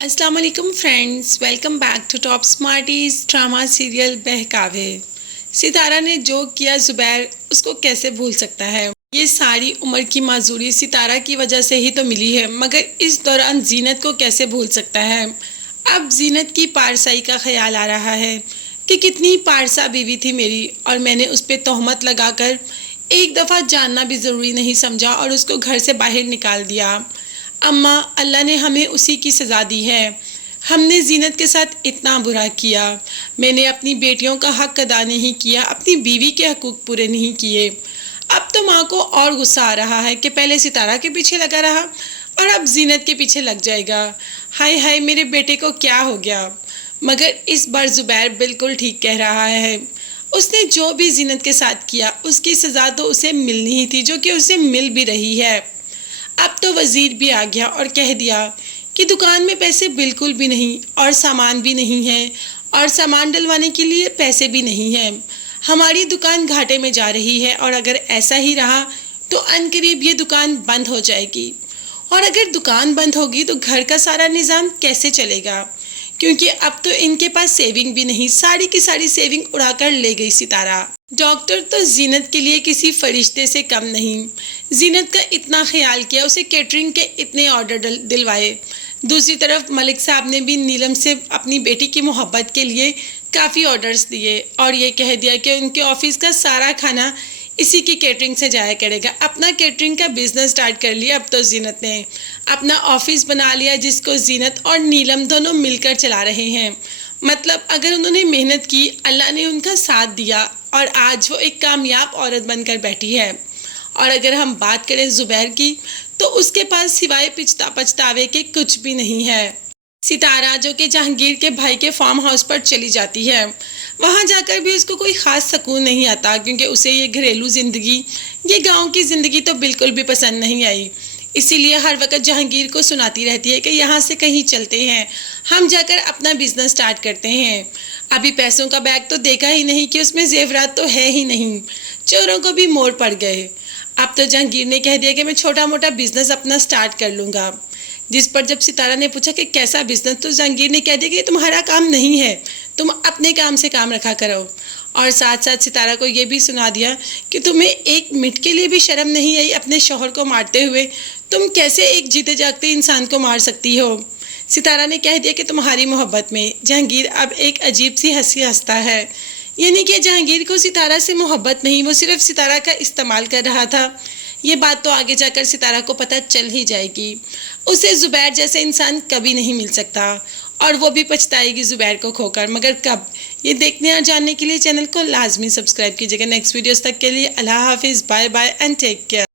السلام علیکم friends, welcome back to top smarties drama serial Behkaave. Sitara نے جو کیا زبیر اس کو کیسے بھول سکتا ہے؟ یہ ساری عمر کی معذوری ستارہ کی وجہ سے ہی تو ملی ہے، مگر اس دوران زینت کو کیسے بھول سکتا ہے؟ اب زینت کی پارسائی کا خیال آ رہا ہے کہ کتنی پارسا بیوی تھی میری، اور میں نے اس پہ تہمت لگا کر ایک دفعہ جاننا بھی ضروری نہیں سمجھا اور اس کو گھر سے باہر نکال دیا۔ اماں، اللہ نے ہمیں اسی کی سزا دی ہے۔ ہم نے زینت کے ساتھ اتنا برا کیا، میں نے اپنی بیٹیوں کا حق ادا نہیں کیا، اپنی بیوی کے حقوق پورے نہیں کیے۔ اب تو ماں کو اور غصہ آ رہا ہے کہ پہلے ستارہ کے پیچھے لگا رہا اور اب زینت کے پیچھے لگ جائے گا۔ ہائے ہائے، میرے بیٹے کو کیا ہو گیا؟ مگر اس بار زبیر بالکل ٹھیک کہہ رہا ہے۔ اس نے جو بھی زینت کے ساتھ کیا اس کی سزا تو اسے ملنی ہی تھی، جو کہ اسے مل بھی رہی ہے۔ اب تو وزیر بھی آ گیا اور کہہ دیا کہ دکان میں پیسے بالکل بھی نہیں، اور سامان بھی نہیں ہے، اور سامان ڈلوانے کے لیے پیسے بھی نہیں ہیں۔ ہماری دکان گھاٹے میں جا رہی ہے، اور اگر ایسا ہی رہا تو عنقریب یہ دکان بند ہو جائے گی، اور اگر دکان بند ہوگی تو گھر کا سارا نظام کیسے چلے گا؟ کیونکہ اب تو ان کے پاس سیونگ بھی نہیں، ساری کی ساری سیونگ اڑا کر لے گئی ستارہ۔ ڈاکٹر تو زینت کے لیے کسی فرشتے سے کم نہیں، زینت کا اتنا خیال کیا، اسے کیٹرنگ کے اتنے آرڈر دلوائے۔ دوسری طرف ملک صاحب نے بھی نیلم سے اپنی بیٹی کی محبت کے لیے کافی آرڈرز دیے، اور یہ کہہ دیا کہ ان کے آفس کا سارا کھانا اسی کی کیٹرنگ سے جایا کرے گا۔ اپنا کیٹرنگ کا بزنس سٹارٹ کر لیا اب تو زینت نے، اپنا آفس بنا لیا جس کو زینت اور نیلم دونوں مل کر چلا رہے ہیں۔ مطلب اگر انہوں نے محنت کی، اللہ نے ان کا ساتھ دیا، اور آج وہ ایک کامیاب عورت بن کر بیٹھی ہے۔ اور اگر ہم بات کریں زبیر کی، تو اس کے پاس سوائے پچھتاوے کے کچھ بھی نہیں ہے۔ ستارہ جو کہ جہانگیر کے بھائی کے فارم ہاؤس پر چلی جاتی ہے، وہاں جا کر بھی اس کو کوئی خاص سکون نہیں آتا، کیونکہ اسے یہ گھریلو زندگی، یہ گاؤں کی زندگی تو بالکل بھی پسند نہیں آئی۔ اسی لیے ہر وقت جہانگیر کو سناتی رہتی ہے کہ یہاں سے کہیں چلتے ہیں، ہم جا کر اپنا بزنس سٹارٹ کرتے ہیں۔ ابھی پیسوں کا بیگ تو دیکھا ہی نہیں کہ اس میں زیورات تو ہے ہی نہیں، چوروں کو بھی موڑ پڑ گئے۔ اب تو جہانگیر نے کہہ دیا کہ میں چھوٹا موٹا بزنس اپنا سٹارٹ کر لوں گا، جس پر جب ستارہ نے پوچھا کہ کیسا بزنس، تو جہانگیر نے کہہ دیا کہ یہ تمہارا کام نہیں ہے، تم اپنے کام سے کام رکھا کرو۔ اور ساتھ ساتھ ستارہ کو یہ بھی سنا دیا کہ تمہیں ایک منٹ کے لیے بھی شرم نہیں آئی اپنے شوہر کو مارتے ہوئے، تم کیسے ایک جیتے جاگتے انسان کو مار سکتی ہو؟ ستارہ نے کہہ دیا کہ تمہاری محبت میں جہانگیر اب ایک عجیب سی ہنسی ہنستا ہے، یعنی کہ جہانگیر کو ستارہ سے محبت نہیں، وہ صرف ستارہ کا استعمال کر رہا تھا۔ یہ بات تو آگے جا کر ستارہ کو پتہ چل ہی جائے گی، اسے زبیر جیسے انسان کبھی نہیں مل سکتا، اور وہ بھی پچھتائے گی زبیر کو کھو کر، مگر کب؟ یہ دیکھنے اور جاننے کے لیے چینل کو لازمی سبسکرائب کیجیے گا۔ نیکسٹ ویڈیوز تک کے لیے اللہ حافظ، bye bye and take care.